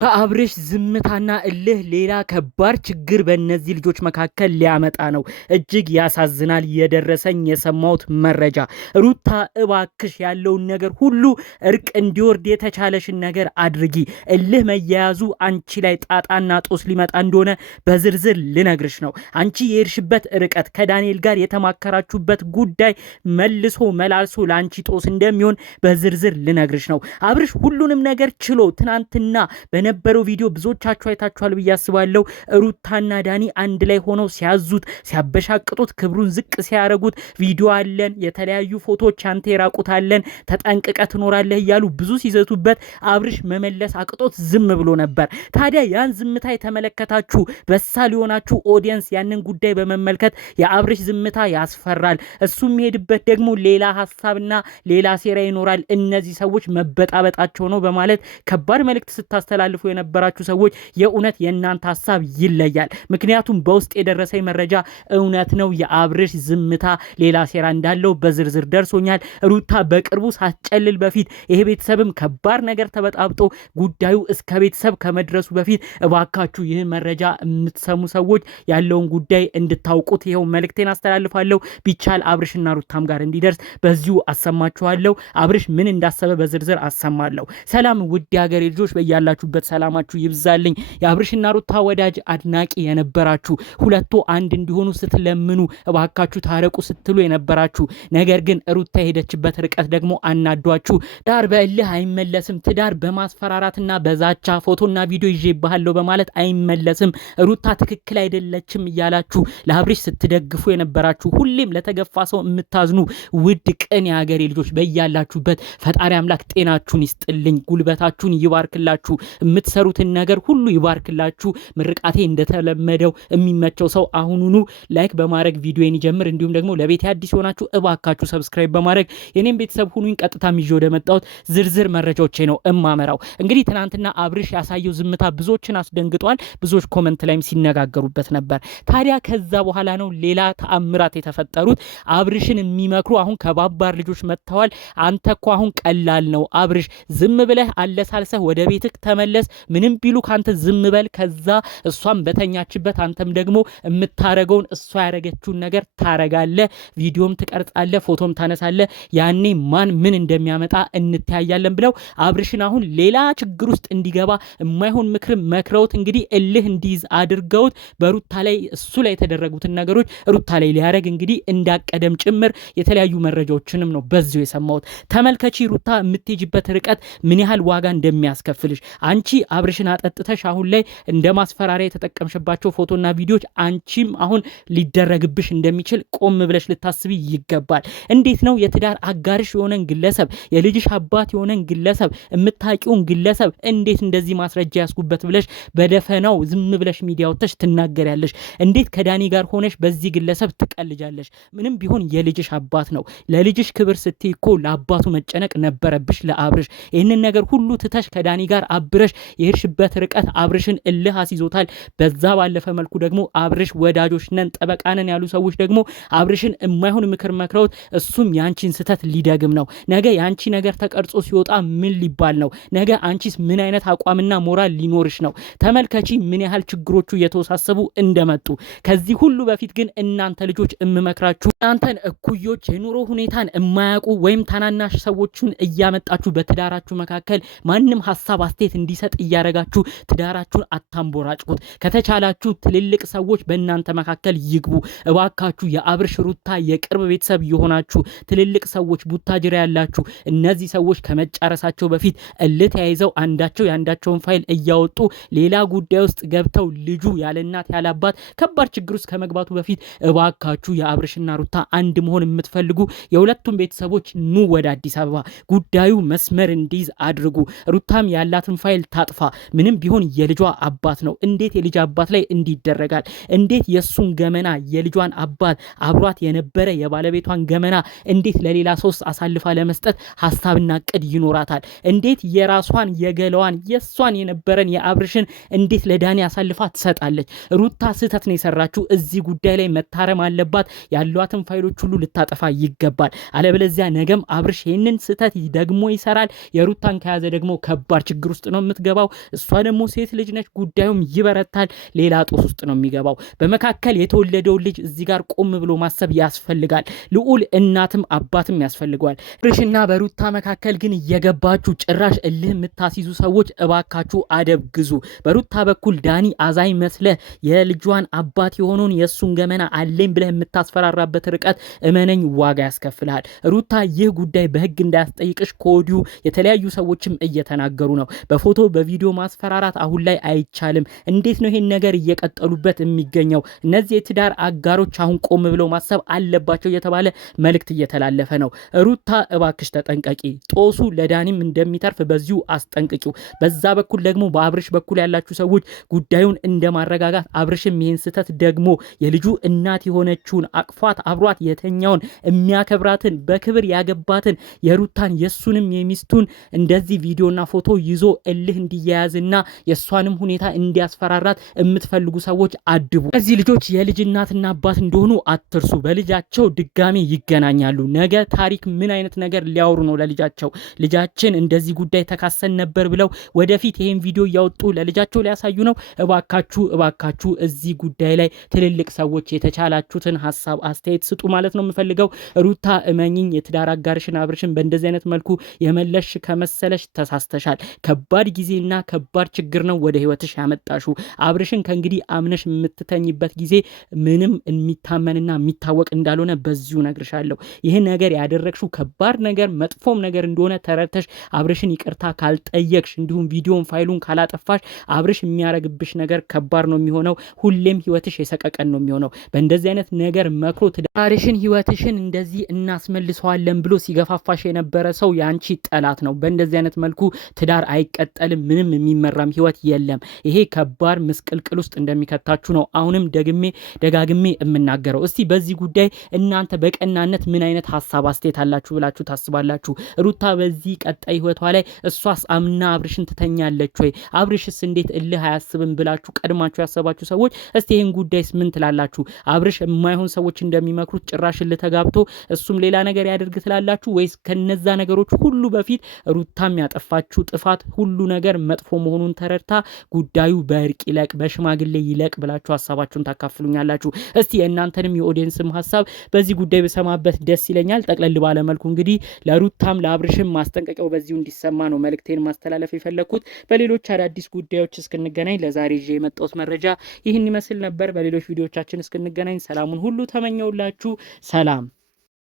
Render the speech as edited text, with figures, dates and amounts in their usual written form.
በአብርሽ ዝምታና እልህ ሌላ ከባድ ችግር በእነዚህ ልጆች መካከል ሊያመጣ ነው። እጅግ ያሳዝናል። የደረሰኝ የሰማሁት መረጃ ሩታ እባክሽ ያለውን ነገር ሁሉ እርቅ እንዲወርድ የተቻለሽን ነገር አድርጊ። እልህ መያያዙ አንቺ ላይ ጣጣና ጦስ ሊመጣ እንደሆነ በዝርዝር ልነግርሽ ነው። አንቺ የሄድሽበት ርቀት ከዳንኤል ጋር የተማከራችሁበት ጉዳይ መልሶ መላልሶ ለአንቺ ጦስ እንደሚሆን በዝርዝር ልነግርሽ ነው። አብርሽ ሁሉንም ነገር ችሎ ትናንትና በነበረው ቪዲዮ ብዙዎቻችሁ አይታችኋል ብዬ አስባለሁ። ሩታና ዳኒ አንድ ላይ ሆነው ሲያዙት ሲያበሻቅጡት ክብሩን ዝቅ ሲያረጉት ቪዲዮ አለን፣ የተለያዩ ፎቶዎች አንተ የራቁታለን፣ ተጠንቅቀ ትኖራለህ እያሉ ብዙ ሲዘቱበት አብርሽ መመለስ አቅጦት ዝም ብሎ ነበር። ታዲያ ያን ዝምታ የተመለከታችሁ በሳል የሆናችሁ ኦዲየንስ ያንን ጉዳይ በመመልከት የአብርሽ ዝምታ ያስፈራል፣ እሱ የሚሄድበት ደግሞ ሌላ ሀሳብና ሌላ ሴራ ይኖራል፣ እነዚህ ሰዎች መበጣበጣቸው ነው በማለት ከባድ መልእክት ስታስተላልፉ የነበራችሁ ሰዎች የእውነት የእናንተ ሀሳብ ይለያል። ምክንያቱም በውስጥ የደረሰኝ መረጃ እውነት ነው። የአብርሽ ዝምታ ሌላ ሴራ እንዳለው በዝርዝር ደርሶኛል። ሩታ በቅርቡ ሳትጨልል በፊት ይሄ ቤተሰብም ከባድ ነገር ተበጣብጦ ጉዳዩ እስከ ቤተሰብ ከመድረሱ በፊት እባካችሁ ይህ መረጃ የምትሰሙ ሰዎች ያለውን ጉዳይ እንድታውቁት ይኸው መልእክቴን አስተላልፋለሁ። ቢቻል አብርሽና ሩታም ጋር እንዲደርስ በዚሁ አሰማችኋለሁ። አብርሽ ምን እንዳሰበ በዝርዝር አሰማለሁ። ሰላም ውድ የሀገሬ ልጆች በያላችሁበት ሰላማችሁ ይብዛልኝ። የአብርሽና ሩታ ወዳጅ አድናቂ የነበራችሁ ሁለቱ አንድ እንዲሆኑ ስትለምኑ እባካችሁ ታረቁ ስትሉ የነበራችሁ ነገር ግን ሩታ የሄደችበት ርቀት ደግሞ አናዷችሁ። ትዳር በእልህ አይመለስም። ትዳር በማስፈራራትና በዛቻ ፎቶና ቪዲዮ ይዤብሃለሁ በማለት አይመለስም። ሩታ ትክክል አይደለችም እያላችሁ ለአብርሽ ስትደግፉ የነበራችሁ ሁሌም ለተገፋ ሰው የምታዝኑ ውድ ቅን የሀገሬ ልጆች በያላችሁበት ፈጣሪ አምላክ ጤናችሁን ይስጥልኝ፣ ጉልበታችሁን ይባርክላችሁ፣ የምትሰሩትን ነገር ሁሉ ይባርክላችሁ። ምርቃቴ እንደተለመደው የሚመቸው ሰው አሁኑኑ ላይክ በማድረግ ቪዲዮን ይጀምር። እንዲሁም ደግሞ ለቤት አዲስ ሆናችሁ እባካችሁ ሰብስክራይብ በማድረግ የኔም ቤተሰብ ሁኑኝ። ቀጥታ ይዤ ወደ መጣሁት ዝርዝር መረጃዎቼ ነው እማመራው። እንግዲህ ትናንትና አብርሽ ያሳየው ዝምታ ብዙዎችን አስደንግጧል። ብዙዎች ኮመንት ላይም ሲነጋገሩበት ነበር። ታዲያ ከዛ በኋላ ነው ሌላ ተአምራት የተፈጠሩት። አብርሽን የሚመክሩ አሁን ከባባር ልጆች መጥተዋል። አንተ እኮ አሁን ቀላል ነው አብርሽ፣ ዝም ብለህ አለሳልሰህ ወደ ቤትህ ተመለስ፣ ምንም ቢሉ ካንተ ዝም በል፣ ከዛ እሷም በተኛችበት አንተም ደግሞ የምታረገውን እሷ ያረገችውን ነገር ታረጋለ፣ ቪዲዮም ትቀርጻለ፣ ፎቶም ታነሳለ፣ ያኔ ማን ምን እንደሚያመጣ እንተያያለን ብለው አብርሽን አሁን ሌላ ችግር ውስጥ እንዲገባ የማይሆን ምክር መክረውት እንግዲህ እልህ እንዲይዝ አድርገውት በሩታ ላይ እሱ ላይ የተደረጉትን ነገሮች ሩታ ላይ ሊያረግ እንግዲህ እንዳቀደም ጭምር የተለያዩ መረጃዎችንም ነው በዚሁ የሰማሁት። ተመልከቺ ሩታ የምትሄጅበት ርቀት ምን ያህል ዋጋ እንደሚያስከፍልሽ። አንቺ አብርሽን አጠጥተሽ አሁን ላይ እንደ ማስፈራሪያ የተጠቀምሽባቸው ፎቶና ቪዲዮዎች አንቺም አሁን ሊደረግብሽ እንደሚችል ቆም ብለሽ ልታስቢ ይገባል። እንዴት ነው የትዳር አጋርሽ የሆነን ግለሰብ የልጅሽ አባት የሆነን ግለሰብ የምታቂውን ግለሰብ እንዴት እንደዚህ ማስረጃ ያስጉበት ብለሽ በደፈናው ዝም ብለሽ ሚዲያውተሽ ትናገሪያለሽ? እንዴት ከዳኒ ጋር ሆነሽ በዚህ ግለሰብ ትቀልጃለሽ? ምንም ቢሆን የልጅሽ አባት ነው። ለልጅሽ ክብር ስትይ እኮ ለአባቱ መጨነቅ ነበረብሽ ለአብርሽ። ይህንን ነገር ሁሉ ትተሽ ከዳኒ ጋር አብረሽ የሄድሽበት ርቀት አብርሽን እልህ አስይዞታል። በዛ ባለፈ መልኩ ደግሞ አብርሽ ወዳጆች ነን ጠበቃ ነን ያሉ ሰዎች ደግሞ አብርሽን የማይሆን ምክር መክረውት እሱም ያንቺን ስተት ሊደግም ነው። ነገ ያንቺ ነገር ተቀርጾ ሲወጣ ምን ሊባል ነው? ነገ አንቺስ ምን አይነት አቋምና ሞራል ሊኖርሽ ነው? ተመልከቺ ምን ያህል ችግሮቹ እየተወሳሰቡ እንደመጡ። ከዚህ ሁሉ በፊት ግን እናንተ ልጆች እምመክራችሁ እናንተን እኩዮች የኑሮ ሁኔታን የማያውቁ ወይም ታናናሽ ሰዎችን እያመጣችሁ በትዳራችሁ መካከል ማንም ሀሳብ አስተያየት እንዲሰጥ እያረጋችሁ ትዳራችሁን አታምቦራጭቁት። ከተቻላችሁ ትልልቅ ሰዎች በእናንተ መካከል ይግቡ እባካችሁ። የአብርሽ ሩታ የቅርብ ቤተሰብ የሆናችሁ ትልልቅ ሰዎች ቡታጅራ ያላችሁ እነዚህ ሰዎች ከመጫረሳቸው በፊት እልህ ተያይዘው አንዳቸው የአንዳቸውን ፋይል እያወጡ ሌላ ጉዳይ ውስጥ ገብተው ልጁ ያለ እናት ያለ አባት ከባድ ችግር ውስጥ ከመግባቱ በፊት እባካችሁ የአብርሽና ሩታ አንድ መሆን የምትፈልጉ የሁለቱም ቤተሰቦች ኑ ወደ አዲስ አበባ፣ ጉዳዩ መስመር እንዲይዝ አድርጉ። ሩታም ያላትን ፋይል ታጥፋ። ምንም ቢሆን የልጇ አባት ነው። እንዴት የልጅ አባት ላይ እንዲደረጋል? እንዴት የሱን ገመና የልጇን አባት አብሯት የነበረ የባለቤቷን ገመና እንዴት ለሌላ ሰው አሳልፋ ለመስጠት ሐሳብና ቅድ ይኖራታል? እንዴት የራሷን የገለዋን የሷን የነበረን የአብርሽን እንዴት ለዳኒ አሳልፋ ትሰጣለች? ሩታ ስህተት ነው የሰራችው። እዚህ ጉዳይ ላይ መታረም አለባት። ያሏትን ፋይሎች ሁሉ ልታጠፋ ይገባል። አለበለዚያ ነገም አብርሽ ይህንን ስህተት ደግሞ ይሰራል። የሩታን ከያዘ ደግሞ ከባድ ችግር ውስጥ ነው የምትገባው። የሚገባው። እሷ ደግሞ ሴት ልጅ ነች። ጉዳዩም ይበረታል። ሌላ ጦስ ውስጥ ነው የሚገባው። በመካከል የተወለደውን ልጅ እዚህ ጋር ቆም ብሎ ማሰብ ያስፈልጋል። ልዑል እናትም አባትም ያስፈልገዋል። አብርሽና በሩታ መካከል ግን እየገባችሁ ጭራሽ እልህ የምታስይዙ ሰዎች እባካችሁ አደብ ግዙ። በሩታ በኩል ዳኒ አዛኝ መስለ የልጇን አባት የሆነውን የእሱን ገመና አለኝ ብለህ የምታስፈራራበት ርቀት እመነኝ ዋጋ ያስከፍልሃል። ሩታ ይህ ጉዳይ በህግ እንዳያስጠይቅሽ ከወዲሁ የተለያዩ ሰዎችም እየተናገሩ ነው። በፎቶ በቪዲዮ ማስፈራራት አሁን ላይ አይቻልም። እንዴት ነው ይሄን ነገር እየቀጠሉበት የሚገኘው? እነዚህ የትዳር አጋሮች አሁን ቆም ብለው ማሰብ አለባቸው እየተባለ መልእክት እየተላለፈ ነው። ሩታ እባክሽ ተጠንቀቂ፣ ጦሱ ለዳኒም እንደሚተርፍ በዚሁ አስጠንቅቂው። በዛ በኩል ደግሞ በአብርሽ በኩል ያላችሁ ሰዎች ጉዳዩን እንደማረጋጋት አብርሽም ይህን ስህተት ደግሞ የልጁ እናት የሆነችውን አቅፏት አብሯት የተኛውን የሚያከብራትን በክብር ያገባትን የሩታን የሱንም የሚስቱን እንደዚህ ቪዲዮና ፎቶ ይዞ እልህ እንዲያያዝና የሷንም ሁኔታ እንዲያስፈራራት የምትፈልጉ ሰዎች አድቡ። እዚህ ልጆች የልጅ እናትና አባት እንደሆኑ አትርሱ። በልጃቸው ድጋሚ ይገናኛሉ። ነገ ታሪክ ምን አይነት ነገር ሊያወሩ ነው ለልጃቸው? ልጃችን እንደዚህ ጉዳይ ተካሰን ነበር ብለው ወደፊት ይሄን ቪዲዮ እያወጡ ለልጃቸው ሊያሳዩ ነው። እባካችሁ እዚህ ጉዳይ ላይ ትልልቅ ሰዎች የተቻላችሁትን ሀሳብ አስተያየት ስጡ ማለት ነው የምፈልገው። ሩታ እመኝኝ የትዳር አጋርሽን አብርሽን በእንደዚህ አይነት መልኩ የመለሽ ከመሰለሽ ተሳስተሻል። ከባድ ጊዜና ከባድ ችግር ነው ወደ ህይወትሽ ያመጣሹ። አብርሽን ከእንግዲህ አምነሽ የምትተኝበት ጊዜ ምንም የሚታመንና የሚታወቅ እንዳልሆነ በዚሁ ነግርሻለሁ። ይህን ነገር ያደረግሽው ከባድ ነገር መጥፎም ነገር እንደሆነ ተረድተሽ አብርሽን ይቅርታ ካልጠየቅሽ እንዲሁም ቪዲዮን ፋይሉን ካላጠፋሽ አብርሽ የሚያረግብሽ ነገር ከባድ ነው የሚሆነው። ሁሌም ህይወትሽ የሰቀቀን ነው የሚሆነው። በእንደዚህ አይነት ነገር መክሮ ትዳርሽን ህይወትሽን እንደዚህ እናስመልሰዋለን ብሎ ሲገፋፋሽ የነበረ ሰው ያንቺ ጠላት ነው። በእንደዚህ አይነት መልኩ ትዳር አይቀጠልም። ምንም የሚመራም ህይወት የለም። ይሄ ከባድ ምስቅልቅል ውስጥ እንደሚከታችሁ ነው አሁንም ደጋግሜ የምናገረው። እስቲ በዚህ ጉዳይ እናንተ በቀናነት ምን አይነት ሀሳብ አስተያየት አላችሁ ብላችሁ ታስባላችሁ? ሩታ በዚህ ቀጣይ ህይወቷ ላይ እሷስ አምና አብርሽን ትተኛለች ወይ? አብርሽስ እንዴት እልህ አያስብም ብላችሁ ቀድማችሁ ያሰባችሁ ሰዎች እስቲ ይሄን ጉዳይስ ምን ትላላችሁ? አብርሽ የማይሆን ሰዎች እንደሚመክሩት ጭራሽ ልተጋብቶ እሱም ሌላ ነገር ያደርግ ትላላችሁ ወይስ ከነዛ ነገሮች ሁሉ በፊት ሩታም ያጠፋችሁ ጥፋት ሁሉ ነገር መጥፎ መሆኑን ተረድታ ጉዳዩ በእርቅ ይለቅ በሽማግሌ ይለቅ ብላችሁ ሀሳባችሁን ታካፍሉኛላችሁ? እስቲ የእናንተንም የኦዲየንስም ሀሳብ በዚህ ጉዳይ በሰማበት ደስ ይለኛል። ጠቅለል ባለ መልኩ እንግዲህ ለሩታም ለአብርሽም ማስጠንቀቂያው በዚሁ እንዲሰማ ነው መልእክቴን ማስተላለፍ የፈለኩት። በሌሎች አዳዲስ ጉዳዮች እስክንገናኝ ለዛሬ ይዤ የመጣሁት መረጃ ይህን ይመስል ነበር። በሌሎች ቪዲዮዎቻችን እስክንገናኝ ሰላሙን ሁሉ ተመኘውላችሁ። ሰላም።